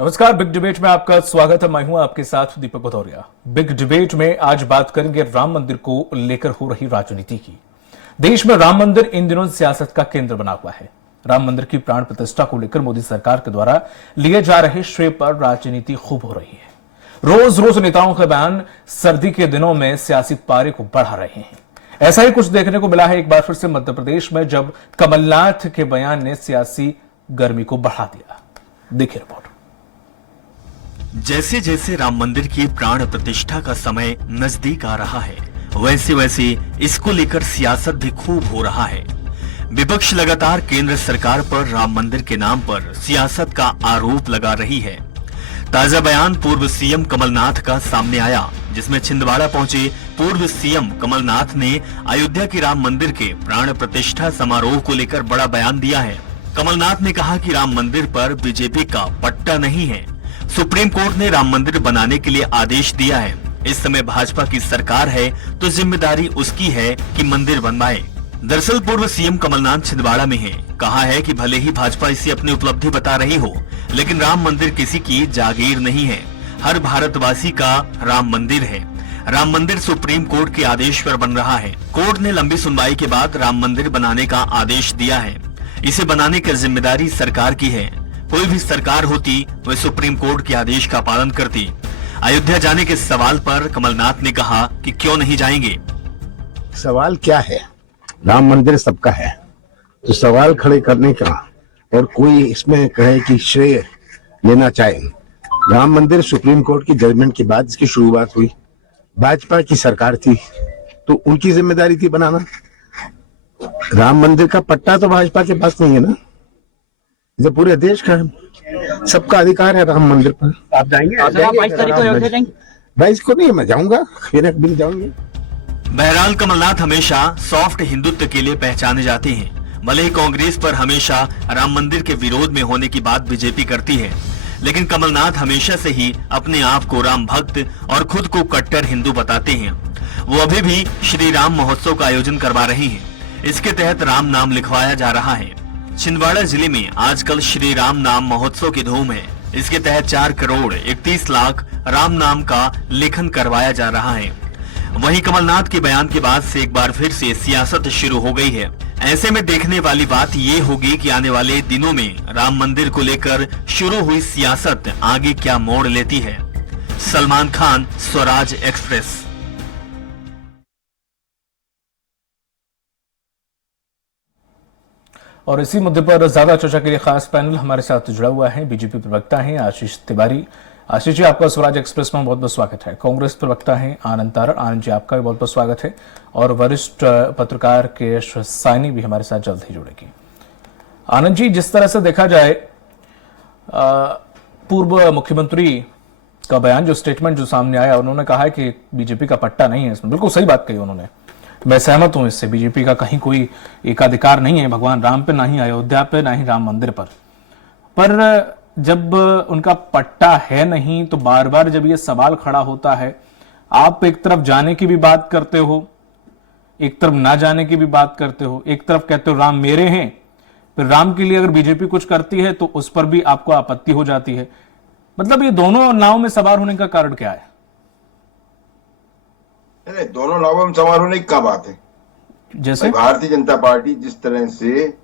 नमस्कार, big debate में आपका स्वागत है। मैं हूं आपके साथ दीपक भदौरिया। बिग डिबेट में आज बात करेंगे राम मंदिर को लेकर हो रही राजनीति की। देश में राम मंदिर इन दिनों सियासत का केंद्र बना हुआ है। राम मंदिर की प्राण प्रतिष्ठा को लेकर मोदी सरकार के द्वारा लिए जा रहे श्रेय पर राजनीति खूब हो रही है। रोज रोज नेताओं के बयान सर्दी के दिनों में सियासी पारे को बढ़ा रहे हैं। ऐसा ही कुछ देखने को मिला है एक बार फिर से मध्य प्रदेश में, जब कमलनाथ के बयान ने सियासी गर्मी को बढ़ा दिया। देखिए रिपोर्ट। जैसे जैसे राम मंदिर की प्राण प्रतिष्ठा का समय नजदीक आ रहा है, वैसे वैसे इसको लेकर सियासत भी खूब हो रहा है। विपक्ष लगातार केंद्र सरकार पर राम मंदिर के नाम पर सियासत का आरोप लगा रही है। ताजा बयान पूर्व सीएम कमलनाथ का सामने आया, जिसमें छिंदवाड़ा पहुंचे पूर्व सीएम कमलनाथ ने अयोध्या के राम मंदिर के प्राण प्रतिष्ठा समारोह को लेकर बड़ा बयान दिया है। कमलनाथ ने कहा कि राम मंदिर पर बीजेपी का पट्टा नहीं है। सुप्रीम कोर्ट ने राम मंदिर बनाने के लिए आदेश दिया है। इस समय भाजपा की सरकार है तो जिम्मेदारी उसकी है कि मंदिर बनवाए। दरअसल पूर्व सीएम कमलनाथ छिंदवाड़ा में है। कहा है कि भले ही भाजपा इसे अपनी उपलब्धि बता रही हो, लेकिन राम मंदिर किसी की जागीर नहीं है, हर भारतवासी का राम मंदिर है। राम मंदिर सुप्रीम कोर्ट के आदेश पर बन रहा है। कोर्ट ने लंबी सुनवाई के बाद राम मंदिर बनाने का आदेश दिया है। इसे बनाने की जिम्मेदारी सरकार की है। कोई भी सरकार होती वह सुप्रीम कोर्ट के आदेश का पालन करती। अयोध्या जाने के सवाल पर कमलनाथ ने कहा कि क्यों नहीं जाएंगे। सवाल क्या है? राम मंदिर सबका है, तो सवाल खड़े करने का और कोई इसमें कहे कि श्रेय लेना चाहे। राम मंदिर सुप्रीम कोर्ट की जजमेंट के बाद इसकी शुरुआत हुई। भाजपा की सरकार थी तो उनकी जिम्मेदारी थी बनाना। राम मंदिर का पट्टा तो भाजपा के पास नहीं है ना, ये पूरे देश का है। सबका अधिकार है राम मंदिर पर। आप जाएंगे? 22 तारीख को अयोध्या जाएंगे? 22 को नहीं, मैं जाऊंगा, फिर एक दिन जाऊंगे। बहरहाल कमलनाथ हमेशा सॉफ्ट हिंदुत्व के लिए पहचाने जाते हैं। भले ही कांग्रेस पर हमेशा राम मंदिर के विरोध में होने की बात बीजेपी करती है, लेकिन कमलनाथ हमेशा से ही अपने आप को राम भक्त और खुद को कट्टर हिंदू बताते हैं। वो अभी भी श्री राम महोत्सव का आयोजन करवा रहे हैं। इसके तहत राम नाम लिखवाया जा रहा है। छिंदवाड़ा जिले में आजकल श्री राम नाम महोत्सव की धूम है। इसके तहत 4 करोड़ 31 लाख राम नाम का लेखन करवाया जा रहा है। वहीं कमलनाथ के बयान के बाद से एक बार फिर से सियासत शुरू हो गई है। ऐसे में देखने वाली बात ये होगी कि आने वाले दिनों में राम मंदिर को लेकर शुरू हुई सियासत आगे क्या मोड़ लेती है। सलमान खान, स्वराज एक्सप्रेस। और इसी मुद्दे पर ज्यादा चर्चा के लिए खास पैनल हमारे साथ जुड़ा हुआ है। बीजेपी प्रवक्ता हैं आशीष तिवारी। आशीष जी, आपका स्वराज एक्सप्रेस में बहुत बहुत स्वागत है। कांग्रेस प्रवक्ता हैं आनंद तारण। आनंद जी, आपका भी बहुत बहुत स्वागत है। और वरिष्ठ पत्रकार केश साइनी भी हमारे साथ जल्द ही जुड़ेगी। आनंद जी, जिस तरह से देखा जाए, पूर्व मुख्यमंत्री का बयान, जो स्टेटमेंट जो सामने आया, उन्होंने कहा है कि बीजेपी का पट्टा नहीं है इसमें। बिल्कुल सही बात कही उन्होंने, मैं सहमत हूं इससे। बीजेपी का कहीं कोई एकाधिकार नहीं है, भगवान राम पे, ना ही अयोध्या पे, ना ही राम मंदिर पर जब उनका पट्टा है नहीं, तो बार बार जब ये सवाल खड़ा होता है, आप एक तरफ जाने की भी बात करते हो, एक तरफ ना जाने की भी बात करते हो। एक तरफ कहते हो राम मेरे हैं, फिर राम के लिए अगर बीजेपी कुछ करती है तो उस पर भी आपको आपत्ति हो जाती है। मतलब ये दोनों नाव में सवार होने का कारण क्या है? नहीं, दोनों नावों में सवार होने की क्या बात है? जैसे भारतीय जनता पार्टी जिस तरह से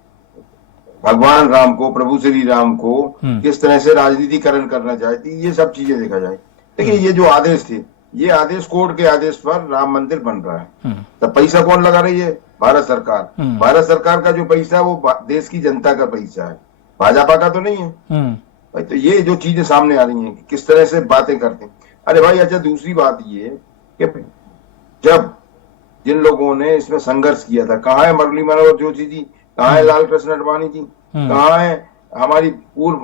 भगवान राम को, प्रभु श्री राम को किस तरह से राजनीतिकरण करना चाहती, ये सब चीजें देखा जाए। देखिए, ये जो आदेश थे, ये आदेश कोर्ट के आदेश पर राम मंदिर बन रहा है। तब पैसा कौन लगा रही है? भारत सरकार। भारत सरकार का जो पैसा है वो देश की जनता का पैसा है, भाजपा का तो नहीं है भाई। तो ये जो चीजें सामने आ रही हैं, किस तरह से बातें करते हैं। अरे भाई, अच्छा, दूसरी बात ये कि जब जिन लोगों ने इसमें संघर्ष किया था, कहाँ है मुरली मनोहर जोशी जी, कहाँ है लाल कृष्ण आडवाणी जी, कहाँ है हमारी पूर्व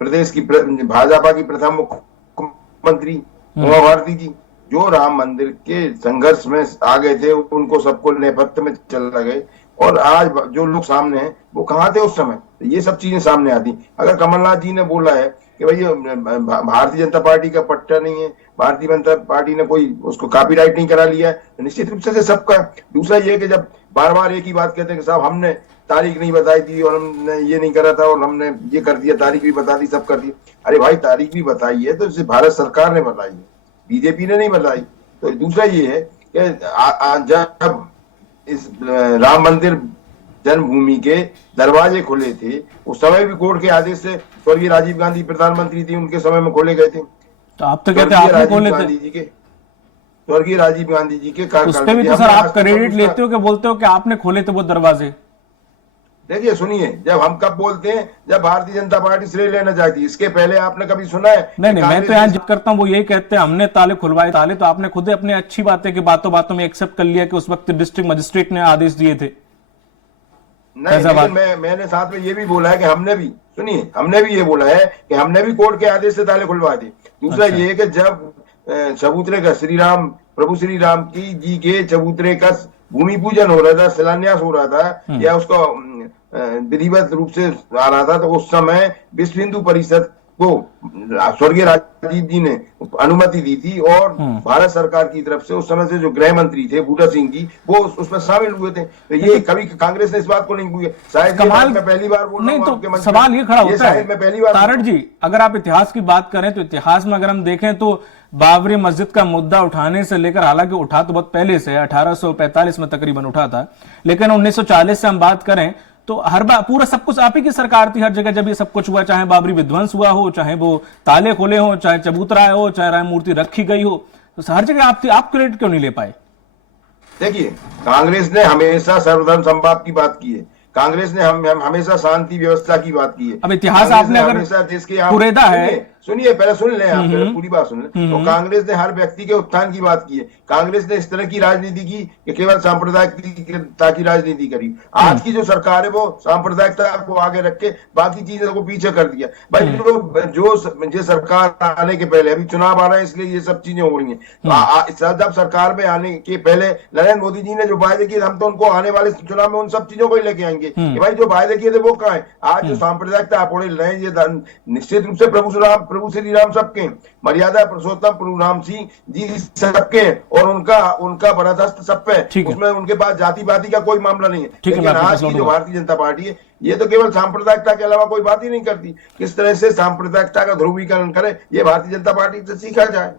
प्रदेश की भाजपा की प्रथम मुख्यमंत्री उमा भारती जी, जो राम मंदिर के संघर्ष में आ गए थे, उनको सबको नेपथ्य में चला गए। और आज जो लोग सामने हैं वो कहाँ थे उस समय, तो ये सब चीजें सामने आती। अगर कमलनाथ जी ने बोला है कि भाई ये भारतीय जनता पार्टी का पट्टा नहीं है, भारतीय जनता पार्टी ने कोई उसको कॉपीराइट नहीं करा लिया है, तो निश्चित रूप से सबका। दूसरा ये कि जब बार बार एक ही बात कहते हैं कि साहब हमने तारीख नहीं बताई थी और हमने ये नहीं करा था और हमने ये कर दिया, तारीख भी बता दी, सब कर दिया। अरे भाई तारीख भी बताई है तो इसे भारत सरकार ने बताई है, बीजेपी ने नहीं बताई। तो दूसरा ये है कि जब इस राम मंदिर जन्मभूमि के दरवाजे खुले थे उस समय भी कोर्ट के आदेश से स्वर्गीय राजीव गांधी प्रधानमंत्री थे, उनके समय में खोले गए थे। तो आप तो कहते हैं आपने खोले थे, स्वर्गीय राजीव गांधी जी के उस पे भी तो सर आप क्रेडिट लेते हो कि बोलते हो कि आपने खोले थे वो दरवाजे। देखिए सुनिए, जब हम कब बोलते हैं जब भारतीय जनता पार्टी श्रेय लेना चाहती है, इसके पहले आपने कभी सुना है? नहीं, मैं तो यहाँ जिद करता हूँ वो यही कहते हैं हमने ताले खुलवाए। ताले तो आपने खुद अपने अच्छी बात है कि बातों बातों में एक्सेप्ट कर लिया कि उस वक्त डिस्ट्रिक्ट मजिस्ट्रेट ने आदेश दिए थे। नहीं, लेकिन मैंने साथ में ये भी बोला है कि हमने भी, सुनिए, हमने भी ये बोला है कि हमने भी कोर्ट के आदेश से ताले खुलवा दिए। दूसरा ये है कि जब चबूतरे का प्रभु श्री राम की जी के चबूतरे का भूमि पूजन हो रहा था, शिलान्यास हो रहा था या उसका विधिवत रूप से आ रहा था, तो उस समय विश्व हिंदू परिषद को स्वर्गीय राजीव जी ने अनुमति दी थी और भारत सरकार की तरफ से उस समय से जो गृह मंत्री थे बूटा सिंह जी वो उसमें शामिल हुए थे। तो ये कभी कांग्रेस ने इस बात को नहीं पूछा। शायद कमाल मैं पहली बार बोल रहा हूं, तो सवाल ये खड़ा होता है मैं पहली बार। तारड़ जी, अगर आप इतिहास की बात करें तो इतिहास में अगर हम देखें तो बाबरी मस्जिद का मुद्दा उठाने से लेकर, हालांकि उठा तो बहुत पहले से 1845 में तकरीबन उठा था, लेकिन 1940 से हम बात करें तो हर बार पूरा सब कुछ आप ही की सरकार थी हर जगह जब ये सब कुछ हुआ, चाहे बाबरी विध्वंस हुआ हो, चाहे वो ताले खोले हो, चाहे चबूतरा हो, चाहे राम मूर्ति रखी गई हो, तो हर जगह आप थी। आप क्रेडिट क्यों नहीं ले पाए? देखिए, कांग्रेस ने हमेशा सर्वधर्म समभाव की बात की है, कांग्रेस ने हमेशा शांति व्यवस्था की बात की है। अब इतिहास आपने अगर देश के कुरेदा है, सुनिए पहले सुन लें आप, पहले पूरी बात सुन लें। तो कांग्रेस ने हर व्यक्ति के उत्थान की बात की है, कांग्रेस ने इस तरह की राजनीति की कि केवल सांप्रदायिकता की राजनीति करी। आज की जो सरकार है वो सांप्रदायिकता को आगे रख के बाकी चीजों को पीछे कर दिया। भाई जो सरकार आने के पहले, अभी चुनाव आ रहा है इसलिए ये सब चीजें हो रही है। जब सरकार में आने के पहले नरेंद्र मोदी जी ने जो वायदे किए हम तो उनको आने वाले चुनाव में उन सब चीजों को ही लेके आएंगे कि भाई जो वायदे किए थे वो कहाँ है। आज जो सांप्रदायिकता आप रहे हैं ये निश्चित रूप से प्रभु श्री राम सबके, मर्यादा पुरुषोत्तम प्रभु राम सिंह जी सबके और उनका बरदस्त सब पे, उसमें उनके पास जाति पाति का कोई मामला नहीं है। लेकिन आज की जो भारतीय जनता पार्टी है ये तो केवल सांप्रदायिकता के अलावा कोई बात ही नहीं करती। किस तरह से सांप्रदायिकता का ध्रुवीकरण करे ये भारतीय जनता पार्टी से सीखा जाए।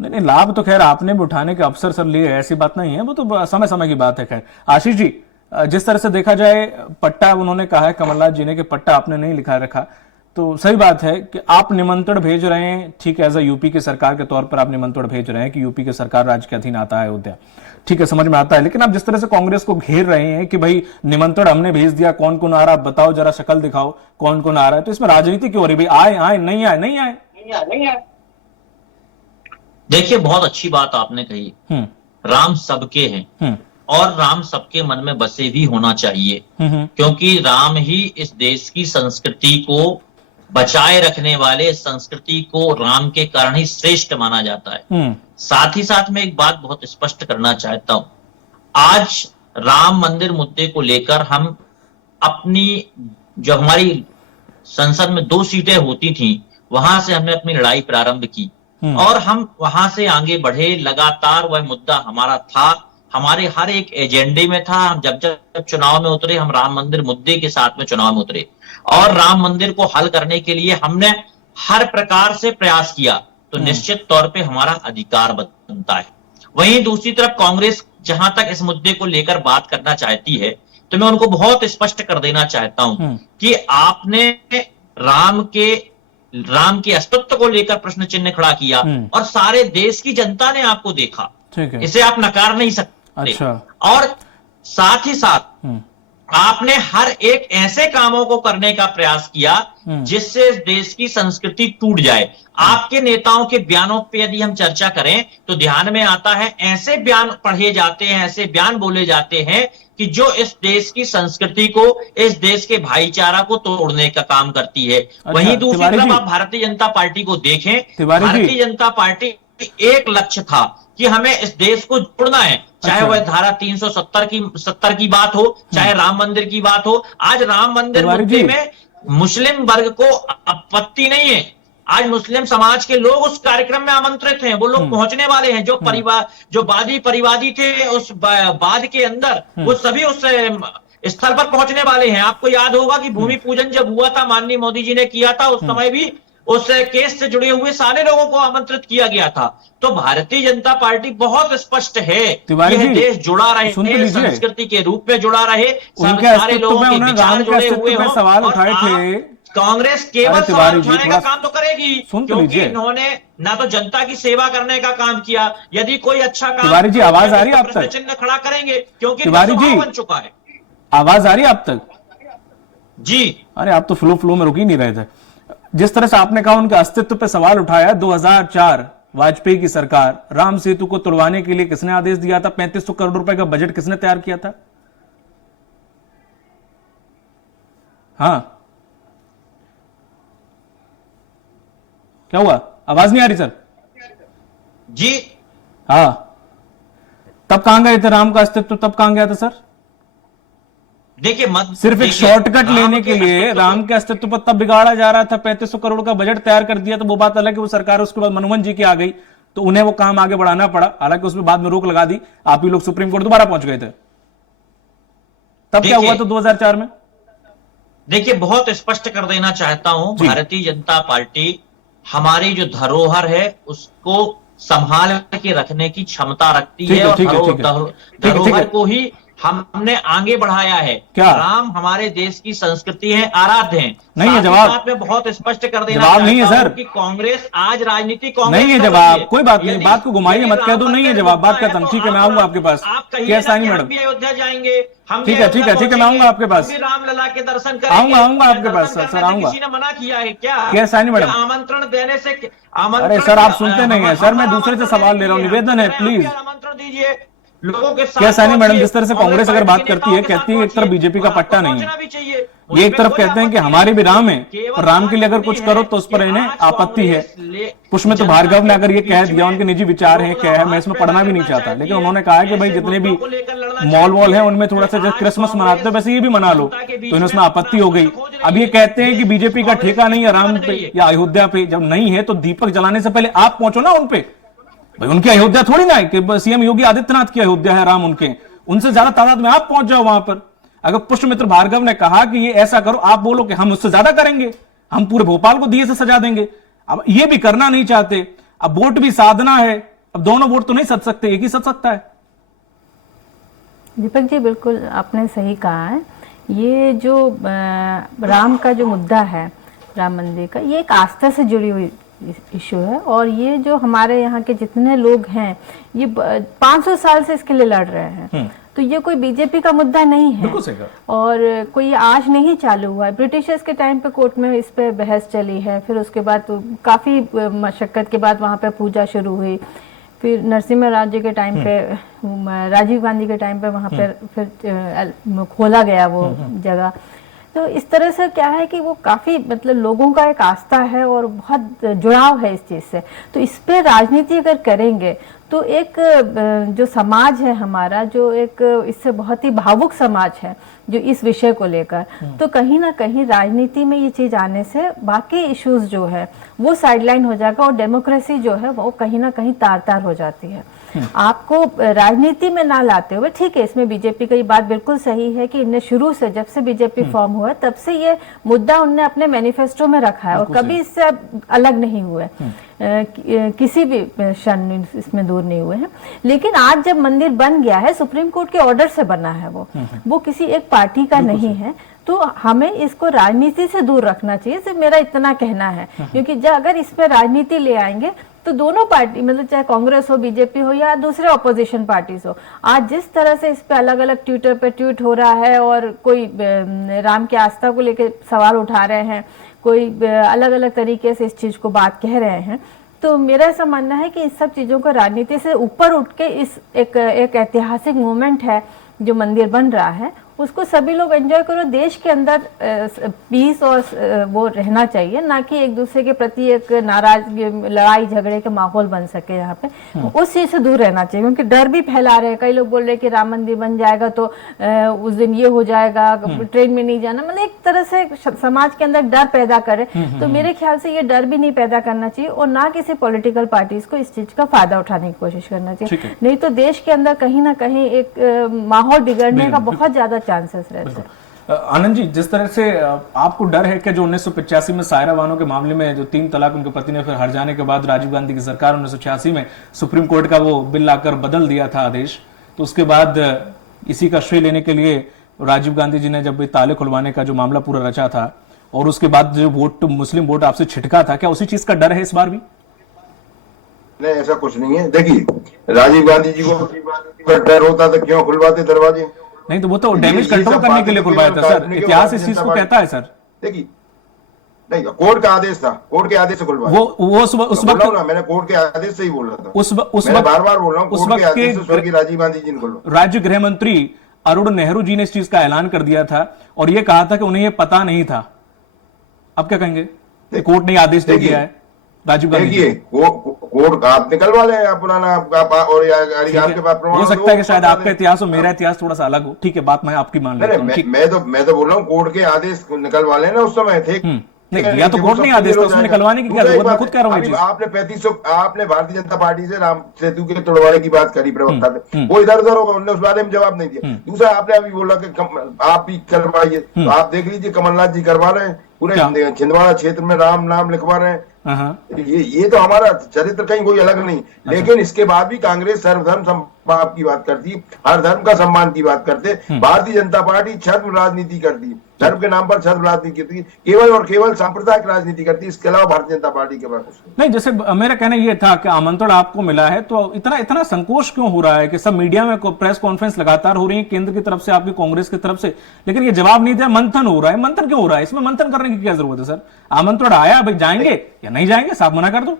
नहीं, लाभ तो खैर आपने भी उठाने के अवसर सर लिए, ऐसी बात नहीं है, वो तो समय समय की बात है। खैर आशीष जी, जिस तरह से देखा जाए पट्टा उन्होंने कहा है कमलनाथ जी ने कि पट्टा आपने नहीं लिखा रखा, तो सही बात है कि आप निमंत्रण भेज रहे हैं, ठीक है, एज अ यूपी की सरकार के तौर पर आप निमंत्रण भेज रहे हैं कि यूपी की सरकार राज्य के अधीन आता है अयोध्या, ठीक है, समझ में आता है। लेकिन आप जिस तरह से कांग्रेस को घेर रहे हैं कि भाई निमंत्रण हमने भेज दिया, कौन कौन आ रहा, बताओ जरा शक्ल दिखाओ कौन कौन आ रहा है, तो इसमें राजनीति क्यों हो रही? भाई आए नहीं आए, नहीं आए। देखिए, बहुत अच्छी बात आपने कही, राम सबके हैं और राम सबके मन में बसे भी होना चाहिए, क्योंकि राम ही इस देश की संस्कृति को बचाए रखने वाले, संस्कृति को राम के कारण ही श्रेष्ठ माना जाता है। साथ ही साथ में एक बात बहुत स्पष्ट करना चाहता हूं, आज राम मंदिर मुद्दे को लेकर हम अपनी, जो हमारी संसद में 2 सीटें होती थी, वहां से हमने अपनी लड़ाई प्रारंभ की और हम वहां से आगे बढ़े। लगातार वह मुद्दा हमारा था, हमारे हर एक एजेंडे में था। हम जब चुनाव में उतरे, हम राम मंदिर मुद्दे के साथ में चुनाव में उतरे और राम मंदिर को हल करने के लिए हमने हर प्रकार से प्रयास किया, तो निश्चित तौर पे हमारा अधिकार बनता है। वहीं दूसरी तरफ कांग्रेस जहां तक इस मुद्दे को लेकर बात करना चाहती है, तो मैं उनको बहुत स्पष्ट कर देना चाहता हूं कि आपने राम के अस्तित्व को लेकर प्रश्न चिन्ह खड़ा किया और सारे देश की जनता ने आपको देखा, इसे आप नकार नहीं सकते। अच्छा। और साथ ही साथ आपने हर एक ऐसे कामों को करने का प्रयास किया जिससे देश की संस्कृति टूट जाए। आपके नेताओं के बयानों पे यदि हम चर्चा करें तो ध्यान में आता है, ऐसे बयान पढ़े जाते हैं, ऐसे बयान बोले जाते हैं कि जो इस देश की संस्कृति को, इस देश के भाईचारा को तोड़ने का काम करती है। वहीं दूसरी तरफ आप भारतीय जनता पार्टी को देखें, भारतीय जनता पार्टी एक लक्ष्य था कि हमें इस देश को जोड़ना है, चाहे वह धारा 370 की बात हो, चाहे राम मंदिर की बात हो। आज राम मंदिर मुद्दे में मुस्लिम वर्ग को आपत्ति नहीं है। आज मुस्लिम समाज के लोग उस कार्यक्रम में आमंत्रित हैं, वो लोग पहुंचने वाले हैं। जो परिवार, जो परिवादी थे उस बाद के अंदर, वो सभी उस स्थल पर पहुंचने वाले हैं। आपको याद होगा कि भूमि पूजन जब हुआ था, माननीय मोदी जी ने किया था, उस समय भी उस केस से जुड़े हुए सारे लोगों को आमंत्रित किया गया था। तो भारतीय जनता पार्टी बहुत स्पष्ट है, यह देश जुड़ा रहे, संस्कृति के रूप में जुड़ा रहे, सारे लोगों के विचार जुड़े हुए हों। सवाल उठाए थे, कांग्रेस केवल सवाल उठाने का काम तो करेगी, क्योंकि इन्होंने ना तो जनता की सेवा करने का काम किया। यदि कोई अच्छा काम, तिवारी जी आवाज आ रही है आप तक? चिन्ह खड़ा करेंगे, क्योंकि तिवारी जी बन चुका है। आवाज आ रही है आप तक? जी। अरे आप तो फ्लो में रुक ही नहीं रहे थे। जिस तरह से आपने कहा उनके अस्तित्व पे सवाल उठाया, 2004 वाजपेयी की सरकार, राम सेतु को तुड़वाने के लिए किसने आदेश दिया था? 3500 करोड़ रुपए का बजट किसने तैयार किया था? हाँ, क्या हुआ? आवाज नहीं आ रही सर? जी हाँ, तब कहां गए थे? राम का अस्तित्व तब कहां गया था सर? देखिए, सिर्फ एक शॉर्टकट लेने के लिए राम के अस्तित्व पर तब बिगाड़ा जा रहा था। 3500 करोड़ का बजट तैयार कर दिया, तो वो बात अलग है। वो सरकार उसके बाद मनमोहन जी की आ गई, तो उन्हें वो काम आगे बढ़ाना पड़ा। हालांकि उसमें बाद में रोक लगा दी, आप ही लोग सुप्रीम कोर्ट दोबारा पहुंच गए थे। तब क्या हुआ? तो 2004 में देखिए, बहुत स्पष्ट कर देना चाहता हूं, भारतीय जनता पार्टी हमारी जो धरोहर है उसको संभाल के रखने की क्षमता रखती है, और धरोहर को ही हमने आगे बढ़ाया है। क्या राम हमारे देश की संस्कृति है, आराध्य है। नहीं है जवाब? में बहुत स्पष्ट कर देना जवाब नहीं है सर कि कांग्रेस आज राजनीति, कांग्रेस नहीं है जवाब। कोई बात नहीं, बात को घुमाइए मत, कह दो नहीं है जवाब, बात खत्म। ठीक है, मैं आऊंगा आपके पास। कैसा नहीं मैडम? अयोध्या जाएंगे हम, ठीक है, ठीक है, ठीक है, मैं आऊंगा आपके पास। रामलला के दर्शन करेंगे, आऊंगा आपके पास सर, आऊंगा। किसी ने मना किया है क्या? कैसा नहीं मैडम? आमंत्रण देने से, अरे सर आप सुनते नहीं है सर, मैं दूसरे से सवाल ले रहा हूँ, निवेदन है प्लीज। आमंत्रण दीजिए लोगों के साथ। कैसा नहीं मैडम? जिस तरह से कांग्रेस अगर बात करती है, कहती है एक तरफ बीजेपी का पट्टा नहीं है, ये एक तरफ कहते हैं कि हमारे भी राम है, और राम के लिए अगर कुछ करो तो उस पर इन्हें आपत्ति है। पुष्प में तो भार्गव ने अगर ये कह दिया, उनके निजी विचार हैं, क्या है, मैं इसमें पढ़ना भी नहीं चाहता, लेकिन उन्होंने कहा है कि भाई जितने भी मॉल वॉल हैं उनमें थोड़ा सा जैसे क्रिसमस मनाते हैं वैसे ये भी मना लो, तो इन्हें उसमें आपत्ति हो गई। अब ये कहते हैं कि बीजेपी का ठेका नहीं है राम पे या अयोध्या पे। जब नहीं है तो दीपक जलाने से पहले आप पहुंचो ना उनपे। भाई उनकी अयोध्या थोड़ी ना है कि सीएम योगी आदित्यनाथ की अयोध्या है राम, उनके उनसे ज्यादा तादाद में आप पहुंच जाओ वहां पर। अगर पुष्पमित्र भार्गव ने कहा कि ये ऐसा करो, आप बोलो कि हम उससे ज्यादा करेंगे, हम पूरे भोपाल को दिए से सजा देंगे। अब ये भी करना नहीं चाहते। अब वोट भी साधना है, अब दोनों वोट तो नहीं सज सकते, एक ही सज सकता है। दीपक जी बिल्कुल आपने सही कहा है। ये जो राम का जो मुद्दा है, राम मंदिर का, ये एक आस्था से जुड़ी हुई इशू है। और ये जो हमारे यहाँ के जितने लोग हैं, ये 500 साल से इसके लिए लड़ रहे हैं। तो ये कोई बीजेपी का मुद्दा नहीं है, और कोई आज नहीं चालू हुआ है। ब्रिटिशर्स के टाइम पे कोर्ट में इस पे बहस चली है, फिर उसके बाद तो काफी मशक्कत के बाद वहाँ पे पूजा शुरू हुई। फिर नरसिम्हा राव जी के टाइम पे, राजीव गांधी के टाइम पे वहाँ पे फिर खोला गया वो जगह। तो इस तरह से क्या है कि वो काफी मतलब लोगों का एक आस्था है और बहुत जुड़ाव है इस चीज से। तो इस पे राजनीति अगर करेंगे तो एक जो समाज है हमारा, जो एक इससे बहुत ही भावुक समाज है जो इस विषय को लेकर, तो कहीं ना कहीं राजनीति में ये चीज आने से बाकी इश्यूज जो है वो साइडलाइन हो जाएगा, और डेमोक्रेसी जो है वो कहीं ना कहीं तार तार हो जाती है। आपको राजनीति में ना लाते हुए, ठीक है इसमें बीजेपी का ये बात बिल्कुल सही है कि इन्हें शुरू से, जब से बीजेपी फॉर्म हुआ तब से ये मुद्दा उनने अपने मैनिफेस्टो में रखा है और कभी इससे अलग नहीं हुए, किसी भी क्षण इसमें दूर नहीं हुए हैं। लेकिन आज जब मंदिर बन गया है, सुप्रीम कोर्ट के ऑर्डर से बना है, वो किसी एक पार्टी का नहीं है, तो हमें इसको राजनीति से दूर रखना चाहिए, सिर्फ मेरा इतना कहना है। क्योंकि जब अगर इस पे राजनीति ले आएंगे तो दोनों पार्टी, मतलब चाहे कांग्रेस हो, बीजेपी हो या दूसरे ऑपोजिशन पार्टीज हो, आज जिस तरह से इस पे अलग अलग ट्विटर पे ट्वीट हो रहा है और कोई राम की आस्था को लेकर सवाल उठा रहे हैं, कोई अलग अलग तरीके से इस चीज को बात कह रहे हैं, तो मेरा ऐसा मानना है कि इस सब चीजों को राजनीति से ऊपर उठ के इस एक ऐतिहासिक मोमेंट है जो मंदिर बन रहा है, उसको सभी लोग एंजॉय करो। देश के अंदर पीस और वो रहना चाहिए, ना कि एक दूसरे के प्रति एक नाराजगी, लड़ाई झगड़े के माहौल बन सके यहाँ पे। उस चीज से दूर रहना चाहिए, क्योंकि डर भी फैला रहे हैं। कई लोग बोल रहे हैं कि राम मंदिर बन जाएगा तो उस दिन ये हो जाएगा, ट्रेन में नहीं जाना, मतलब एक तरह से समाज के अंदर डर पैदा करे। तो मेरे ख्याल से ये डर भी नहीं पैदा करना चाहिए, और ना किसी पॉलिटिकल पार्टीज को इस चीज का फायदा उठाने की कोशिश करना चाहिए। नहीं तो देश के अंदर कहीं ना कहीं एक माहौल बिगड़ने का बहुत ज्यादा चांसेस रहते हैं। आनंद जी, जिस तरह से आपको डर है कि जो 1985 में सायरा बानो के मामले में जो 3 तलाक उनके पति ने फिर हट जाने के बाद राजीव गांधी की सरकार 1986 में सुप्रीम कोर्ट का वो बिल लाकर बदल दिया था आदेश, तो उसके बाद इसी का श्रेय लेने के लिए राजीव गांधी जी ने जब ताले खुलवाने का जो मामला पूरा रचा था, और उसके बाद जो वोट मुस्लिम वोट आपसे छिटका था, क्या उसी चीज का डर है इस बार भी? नहीं, ऐसा कुछ नहीं है। देखिए, राजीव गांधी जी को डर होता तो क्यों खुलवाते दरवाजे? नहीं, तो वो तो डैमेज कंट्रोल करने के लिए खुलवाया था सर, इतिहास इस चीज को कहता है सर। देखिए, नहीं, कोर्ट का आदेश था, कोर्ट के आदेश से खुलवाया। वो उस वक्त ना, मैंने कोर्ट के आदेश से ही बोल रहा था। उस वक्त बार बार बोल रहा हूँ, कोर्ट के आदेश से स्वर्गीय राजीव गांधी जी ने खुलवाया। राज्य गृह मंत्री अरुण नेहरू जी ने इस चीज का ऐलान कर दिया था, और ये कहा था कि उन्हें ये पता नहीं था। अब क्या कहेंगे? कोर्ट ने आदेश दे दिया है राजीव गांधी। देखिए, कोर्ट आप निकलवा ले पुराना आपका, और आपके पास प्रमाण हो सकता है कि शायद आपका इतिहास और मेरा इतिहास थोड़ा सा अलग हो। ठीक है, बात मैं आपकी मान लेता हूं। मैं तो बोल रहा हूँ, कोर्ट के आदेश निकलवा लेना, उस समय थे। नहीं, या तो कोर्ट ने आदेश था, उसमें निकलवाने की क्या जरूरत? मैं खुद कह रहा हूँ। आपने 3500 आपने भारतीय जनता पार्टी से राम सेतु के तोड़वाने की बात करी प्रवक्ता ने, वो इधर उधर होगा, उन्होंने उस बारे में जवाब नहीं दिया। दूसरा, आपने अभी बोला कि आप भी करवाइए, तो आप देख लीजिए, कमलनाथ जी करवा रहे हैं, पूरे छिंदवाड़ा क्षेत्र में राम नाम लिखवा रहे हैं। ये तो हमारा चरित्र कहीं कोई अलग नहीं। लेकिन इसके बाद भी कांग्रेस सर्वधर्म समभाव की बात करती, हर धर्म का सम्मान की बात करते। भारतीय जनता पार्टी छद्म राजनीति करती, धर्म के नाम पर छद्म राजनीति करती, केवल और केवल सांप्रदायिक राजनीति करती। इसके अलावा भारतीय जनता पार्टी के पास नहीं। जैसे मेरा कहना यह था कि आमंत्रण आपको मिला है, तो इतना संकोच क्यों हो रहा है कि सब मीडिया में प्रेस कॉन्फ्रेंस लगातार हो रही है केंद्र की तरफ से, आपकी कांग्रेस की तरफ से, लेकिन ये जवाब नहीं दिया। मंथन हो रहा है, मंथन क्यों हो रहा है? इसमें मंथन करने की क्या जरूरत है सर? आमंत्रण आया, भाई जाएंगे या नहीं जाएंगे, साफ मना कर दो।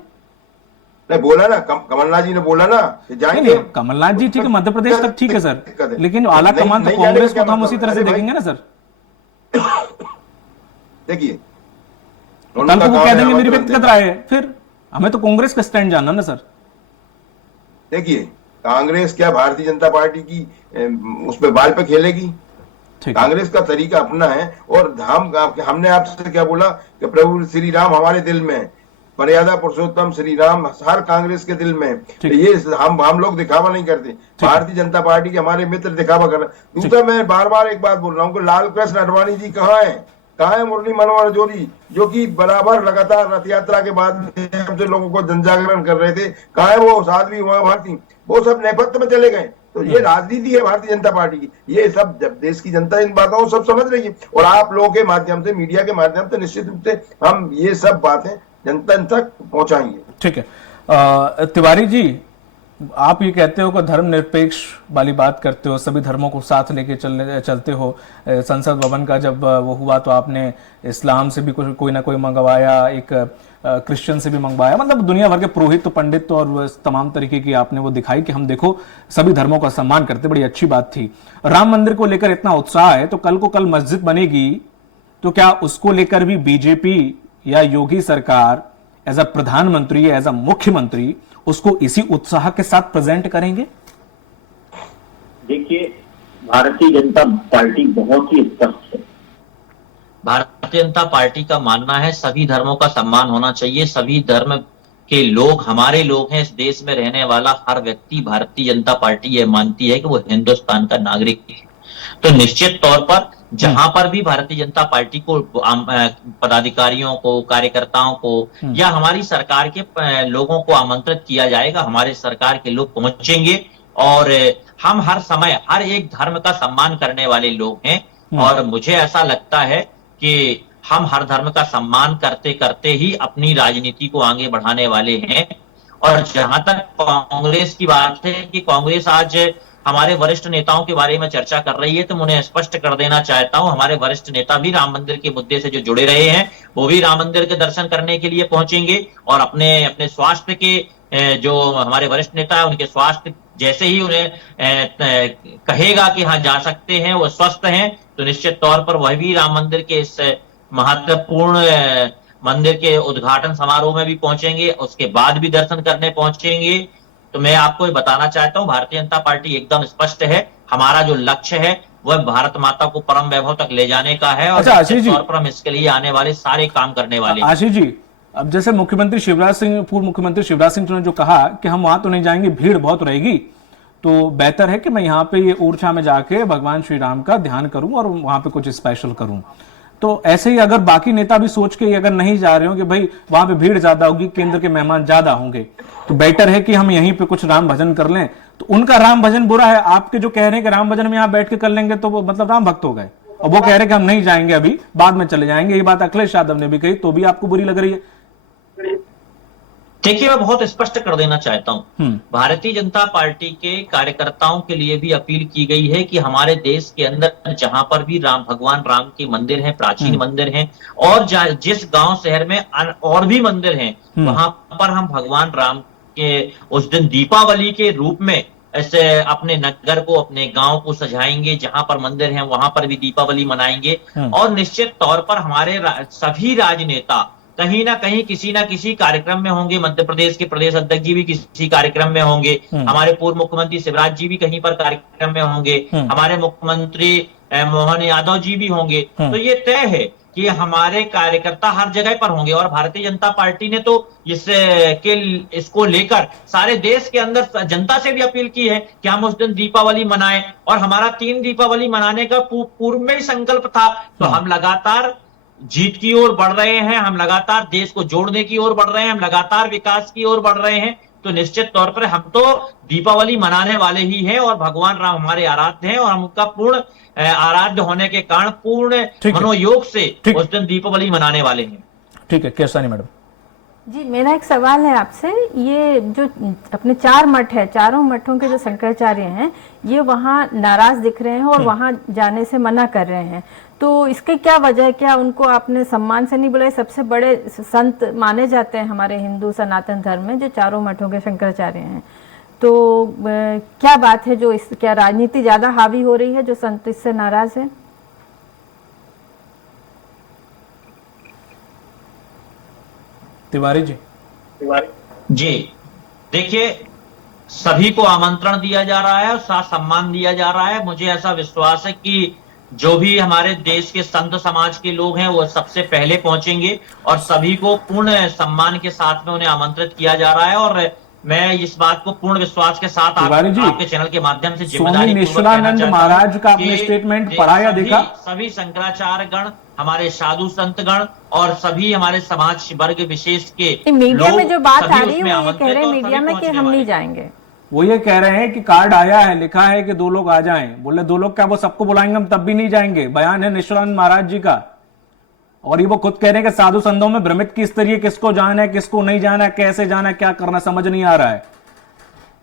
नहीं, बोला ना, कमलनाथ जी ने बोला ना जाएंगे। कमलनाथ जी ठीक है, मध्य प्रदेश तक ठीक है सर, लेकिन आला कमान तो कांग्रेस को तो हम उसी तरह से देखेंगे ना सर। देखिए, कल को वो कह देंगे मेरी व्यक्तिगत राय है, फिर हमें तो कांग्रेस का स्टैंड जानना ना सर। देखिए, कांग्रेस क्या भारतीय जनता पार्टी की उसमें बाल पे खेलेगी? कांग्रेस का तरीका अपना है, और हमने आपसे क्या बोला कि प्रभु श्री राम हमारे दिल में है, मर्यादा पुरुषोत्तम श्री राम हर कांग्रेस के दिल में। तो ये हम लोग दिखावा नहीं करते, भारतीय जनता पार्टी के हमारे मित्र दिखावा कर रहे। दूसरा, मैं बार बार एक बात बोल रहा हूँ कि लाल कृष्ण आडवाणी जी कहाँ है मुरली मनोहर जोशी, जो कि बराबर लगातार रथ यात्रा के बाद जो लोगों को जनजागरण कर रहे थे, कहाँ है वो साध्वी उमा भारती? वो सब नेपथ्य में चले गए। तो ये राजनीति है भारतीय जनता पार्टी की, ये सब जब देश की जनता इन बातों को सब समझ रही है, और आप लोगों के माध्यम से, मीडिया के माध्यम से निश्चित रूप से हम ये सब बातें जनता तक पहुंचाएंगे। ठीक है। तिवारी जी, आप ये कहते हो कि धर्मनिरपेक्ष वाली बात करते हो, सभी धर्मों को साथ लेके चलते हो। संसद भवन का जब वो हुआ तो आपने इस्लाम से भी कोई ना कोई मंगवाया, एक क्रिश्चियन से भी मंगवाया, मतलब दुनिया भर के पुरोहित तो पंडित तो और तमाम तरीके की आपने वो दिखाई कि हम देखो सभी धर्मों का सम्मान करते। बड़ी अच्छी बात थी। राम मंदिर को लेकर इतना उत्साह है, तो कल मस्जिद बनेगी तो क्या उसको लेकर भी बीजेपी या योगी सरकार एज अ प्रधानमंत्री, एज अ मुख्यमंत्री उसको इसी उत्साह के साथ प्रेजेंट करेंगे? देखिए, भारतीय जनता पार्टी बहुत ही स्पष्ट है। भारतीय जनता पार्टी का मानना है सभी धर्मों का सम्मान होना चाहिए। सभी धर्म के लोग हमारे लोग हैं। इस देश में रहने वाला हर व्यक्ति, भारतीय जनता पार्टी यह मानती है कि वो हिंदुस्तान का नागरिक है। तो निश्चित तौर पर जहां पर भी भारतीय जनता पार्टी को पदाधिकारियों को, कार्यकर्ताओं को या हमारी सरकार के लोगों को आमंत्रित किया जाएगा, हमारे सरकार के लोग पहुंचेंगे, और हम हर समय हर एक धर्म का सम्मान करने वाले लोग हैं। और मुझे ऐसा लगता है कि हम हर धर्म का सम्मान करते करते ही अपनी राजनीति को आगे बढ़ाने वाले हैं। और जहां तक कांग्रेस की बात है कि कांग्रेस आज हमारे वरिष्ठ नेताओं के बारे में चर्चा कर रही है, तो मैं स्पष्ट कर देना चाहता हूं, हमारे वरिष्ठ नेता भी राम मंदिर के मुद्दे से जो जुड़े रहे हैं, वो भी राम मंदिर के दर्शन करने के लिए पहुंचेंगे, और अपने स्वास्थ्य के जो हमारे वरिष्ठ नेता है उनके स्वास्थ्य जैसे ही उन्हें कहेगा कि हाँ जा सकते हैं, वो स्वस्थ हैं, तो निश्चित तौर पर वह भी राम मंदिर के इस महत्वपूर्ण मंदिर के उद्घाटन समारोह में भी पहुंचेंगे, उसके बाद भी दर्शन करने पहुंचेंगे। तो मैं आपको ये बताना चाहता हूं, भारतीय जनता पार्टी एकदम स्पष्ट है, हमारा जो लक्ष्य है वह भारत माता को परम वैभव तक ले जाने का है, और अच्छा, आशीष जी, तौर पर हम इसके लिए आने वाले सारे काम करने वाले हैं। आशीष जी, अब जैसे मुख्यमंत्री शिवराज सिंह, पूर्व मुख्यमंत्री शिवराज सिंह ने जो कहा कि हम वहां तो नहीं जाएंगे, भीड़ बहुत रहेगी, तो बेहतर है कि मैं यहाँ पे ये ओरछा में जाके भगवान श्री राम का ध्यान करूं और वहां पे कुछ स्पेशल करूं। तो ऐसे ही अगर बाकी नेता भी सोच के अगर नहीं जा रहे हो कि भाई वहां पे भीड़ ज्यादा होगी, केंद्र के मेहमान ज्यादा होंगे, तो बेटर है कि हम यहीं पे कुछ राम भजन कर लें, तो उनका राम भजन बुरा है। आपके जो कह रहे हैं कि राम भजन हम यहाँ बैठ के कर लेंगे तो वो मतलब राम भक्त हो गए, और वो कह रहे हैं कि हम नहीं जाएंगे, अभी बाद में चले जाएंगे। ये बात अखिलेश यादव ने भी कही, तो भी आपको बुरी लग रही है? देखिए, मैं बहुत स्पष्ट कर देना चाहता हूं, भारतीय जनता पार्टी के कार्यकर्ताओं के लिए भी अपील की गई है कि हमारे देश के अंदर जहां पर भी भगवान राम के मंदिर हैं, प्राचीन मंदिर हैं, और जिस गांव शहर में और भी मंदिर हैं, वहां पर हम भगवान राम के उस दिन दीपावली के रूप में ऐसे अपने नगर को, अपने गांव को सजाएंगे, जहां पर मंदिर हैं वहां पर भी दीपावली मनाएंगे। और निश्चित तौर पर हमारे सभी राजनेता कहीं ना कहीं किसी ना किसी कार्यक्रम में होंगे। मध्य प्रदेश के प्रदेश अध्यक्ष जी भी किसी कार्यक्रम में होंगे, हमारे पूर्व मुख्यमंत्री शिवराज जी भी कहीं पर कार्यक्रम में होंगे, हमारे मुख्यमंत्री मोहन यादव जी भी होंगे। तो ये तय है कि हमारे कार्यकर्ता हर जगह पर होंगे, और भारतीय जनता पार्टी ने तो इसको लेकर सारे देश के अंदर जनता से भी अपील की है कि हम उस दिन दीपावली मनाएं, और हमारा 3 दीपावली मनाने का पूर्व में ही संकल्प था। तो हम लगातार जीत की ओर बढ़ रहे हैं, हम लगातार देश को जोड़ने की ओर बढ़ रहे हैं, हम लगातार विकास की ओर बढ़ रहे हैं। तो निश्चित तौर पर हम तो दीपावली मनाने वाले ही हैं, और भगवान राम हमारे आराध्य हैं, और हम उनका पूर्ण आराध्य होने के कारण पूर्ण मनोयोग से उस दिन दीपावली मनाने वाले हैं। ठीक है, केसानी मैडम जी, मेरा एक सवाल है आपसे। ये जो अपने 4 मठ है, चारों मठों के जो शंकराचार्य हैं, ये वहाँ नाराज दिख रहे हैं और वहाँ जाने से मना कर रहे हैं, तो इसके क्या वजह है? क्या उनको आपने सम्मान से नहीं बुलाया? सबसे बड़े संत माने जाते हैं हमारे हिंदू सनातन धर्म में जो चारों मठों के शंकराचार्य हैं, तो क्या बात है? जो क्या राजनीति ज्यादा हावी हो रही है जो संत इससे नाराज है? तिवारी जी, देखिए, सभी को आमंत्रण दिया जा रहा है और साथ सम्मान दिया जा रहा है। मुझे ऐसा विश्वास है कि जो भी हमारे देश के संत समाज के लोग हैं वो सबसे पहले पहुंचेंगे, और सभी को पूर्ण सम्मान के साथ में उन्हें आमंत्रित किया जा रहा है। और मैं इस बात को पूर्ण विश्वास के साथ आपके चैनल के माध्यम से जिम्मेदारी निश्चलानंद महाराज का आपने स्टेटमेंट पढ़ा या देखा? सभी शंकराचार्य गण, हमारे साधु संत गण और सभी हमारे समाज वर्ग विशेष के मीडिया में जो बात आ रही है वो ये कह रहे हैं मीडिया में कि हम नहीं जाएंगे। वो ये कह रहे हैं कि कार्ड आया है, लिखा है कि 2 लोग आ जाएं। बोले 2 लोग क्या, वो सबको बुलाएंगे, हम तब भी नहीं जाएंगे। बयान है निश्चलानंद महाराज जी का, और ये वो खुद कह रहे हैं कि साधु संतों में भ्रमित किस तरीके, किसको जाना है, किसको नहीं जाना है, कैसे जाना है, क्या करना, समझ नहीं आ रहा है।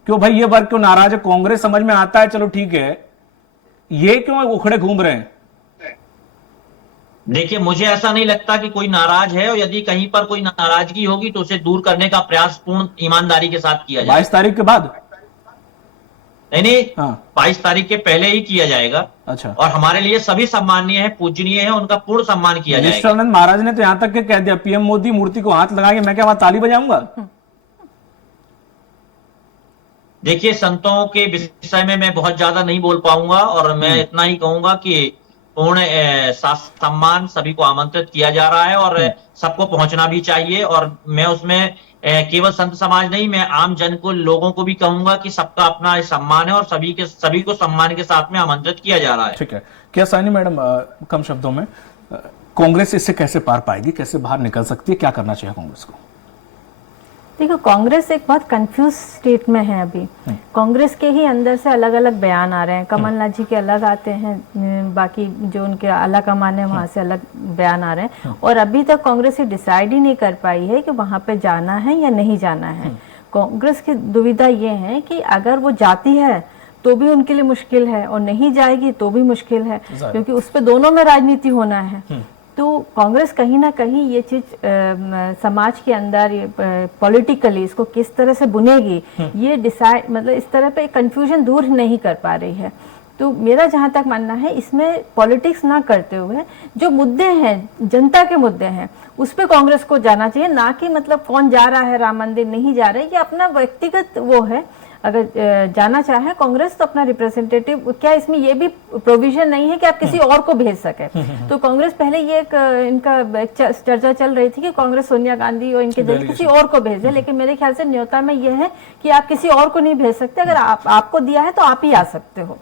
क्यों भाई ये वर्ग क्यों नाराज है? कांग्रेस समझ में आता है, चलो ठीक है, ये क्यों उखड़े घूम रहे हैं? देखिए, मुझे ऐसा नहीं लगता कि कोई नाराज है, और यदि कहीं पर कोई नाराजगी होगी तो उसे दूर करने का प्रयास पूर्ण ईमानदारी के साथ किया जाएगा। 22 तारीख के बाद? नहीं, 22 तारीख के पहले ही किया जाएगा। अच्छा। और हमारे लिए सभी सम्मानीय है, पूजनीय है, उनका पूर्ण सम्मान किया जाएगा। निश्चलानंद महाराज ने तो यहां तक के कह दिया, पीएम मोदी मूर्ति को हाथ लगाएंगे, मैं क्या वहां ताली बजाऊंगा? देखिए, संतों के विषय में मैं बहुत ज्यादा नहीं बोल पाऊंगा, और मैं इतना ही कहूंगा कि पूर्ण सम्मान, सभी को आमंत्रित किया जा रहा है और सबको पहुंचना भी चाहिए। और मैं उसमें केवल संत समाज नहीं, मैं आम जन को, लोगों को भी कहूंगा कि सबका अपना सम्मान है, और सभी को सम्मान के साथ में आमंत्रित किया जा रहा है। ठीक है, क्या सानी मैडम कम शब्दों में कांग्रेस इससे कैसे पार पाएगी, कैसे बाहर निकल सकती है, क्या करना चाहिए कांग्रेस को? देखो, कांग्रेस एक बहुत कंफ्यूज स्टेट में है अभी। कांग्रेस के ही अंदर से अलग अलग बयान आ रहे हैं, कमलनाथ जी के अलग आते हैं, बाकी जो उनके आला कमान है वहां से अलग बयान आ रहे हैं, और अभी तक कांग्रेस ये डिसाइड ही नहीं कर पाई है कि वहां पे जाना है या नहीं जाना है। कांग्रेस की दुविधा ये है कि अगर वो जाती है तो भी उनके लिए मुश्किल है, और नहीं जाएगी तो भी मुश्किल है, क्योंकि उस पर दोनों में राजनीति होना है। तो कांग्रेस कहीं ना कहीं ये चीज समाज के अंदर पॉलिटिकली इसको किस तरह से बुनेगी, ये डिसाइड मतलब इस तरह पे कंफ्यूजन दूर नहीं कर पा रही है। तो मेरा जहां तक मानना है, इसमें पॉलिटिक्स ना करते हुए जो मुद्दे हैं, जनता के मुद्दे हैं, उस पे कांग्रेस को जाना चाहिए, ना कि मतलब कौन जा रहा है राम मंदिर नहीं जा रहा है, ये अपना व्यक्तिगत वो है। अगर जाना चाहे कांग्रेस तो अपना रिप्रेजेंटेटिव, क्या इसमें ये भी प्रोविजन नहीं है कि आप किसी और को भेज सके? तो कांग्रेस पहले ये इनका चर्चा चल रही थी कि कांग्रेस सोनिया गांधी और इनके जरिए किसी और को भेजे, लेकिन मेरे ख्याल से न्योता में ये है कि आप किसी और को नहीं भेज सकते, अगर आपको दिया है तो आप ही आ सकते हो।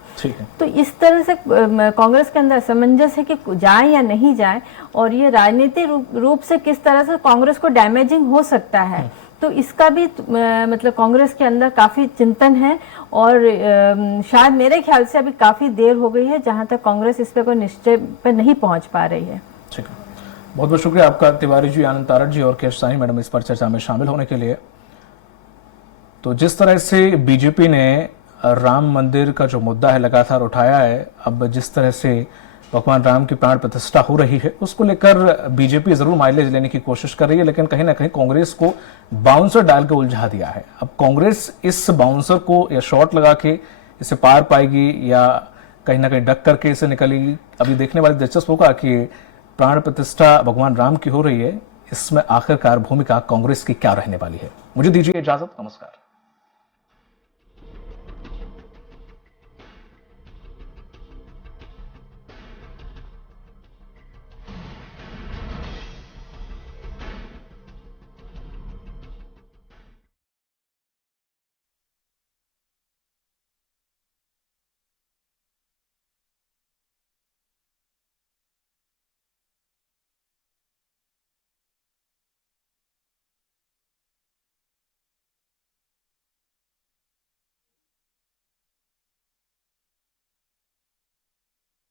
तो इस तरह से कांग्रेस के अंदर असमंजस है कि जाए या नहीं जाए, और ये राजनीतिक रूप से किस तरह से कांग्रेस को डैमेजिंग हो सकता है, तो इसका भी मतलब कांग्रेस के अंदर काफी चिंतन है। और शायद मेरे ख्याल से अभी काफी देर हो गई है जहां तक कांग्रेस इस पे कोई निश्चय पे नहीं पहुंच पा रही है। ठीक है, बहुत बहुत शुक्रिया आपका तिवारी जी, आनंद तारड़ जी और केशसानी मैडम इस पर चर्चा में शामिल होने के लिए। तो जिस तरह से बीजेपी ने राम मंदिर का जो मुद्दा है लगातार उठाया है, अब जिस तरह से भगवान राम की प्राण प्रतिष्ठा हो रही है, उसको लेकर बीजेपी जरूर माइलेज लेने की कोशिश कर रही है, लेकिन कहीं ना कहीं कांग्रेस को बाउंसर डाल के उलझा दिया है। अब कांग्रेस इस बाउंसर को या शॉट लगा के इसे पार पाएगी या कहीं ना कहीं डक करके इसे निकलेगी, अभी देखने वाली दिलचस्प होगा कि प्राण प्रतिष्ठा भगवान राम की हो रही है, इसमें आखिरकार भूमिका कांग्रेस की क्या रहने वाली है। मुझे दीजिए इजाजत, नमस्कार।